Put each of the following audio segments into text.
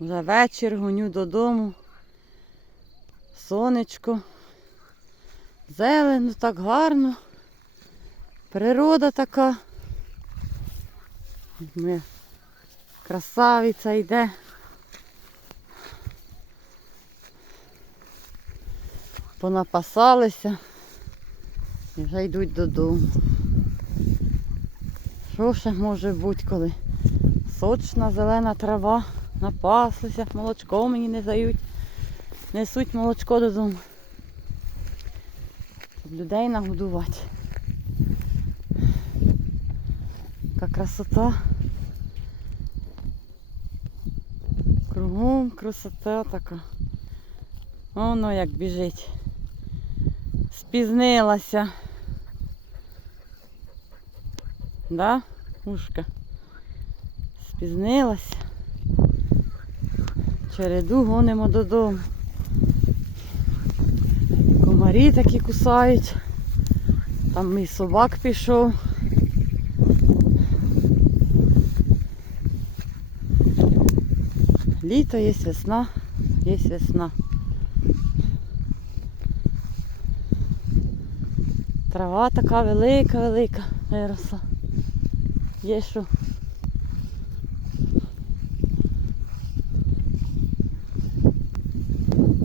Вже вечір гоню додому. Сонечко. Зелено, так гарно. Природа така. Ми красавиця йде. Понапасалися і вже йдуть додому. Що ще може бути, коли сочна зелена трава, напаслися, молочко мені не дають, несуть молочко додому. Щоб людей нагодувати. Яка красота. Кругом красота така. Воно як біжить. Спізнилася. Да, ушка? Спізнилася. Череду гонимо додому. Комарі такі кусають. Там мій собак пішов. Літо є весна, є весна. Трава така велика-велика виросла. Є що.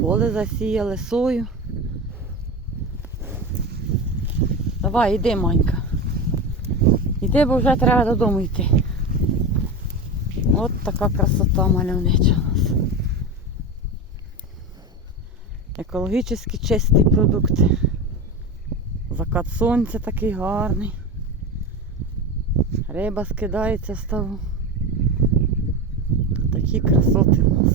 Поле засіяли сою. Давай, іди, Манька. Іди, бо вже треба додому йти. От така красота мальовнича у нас. Екологічно чисті продукти. Закат сонця такий гарний. Риба скидається в ставу. Такі красоти у нас.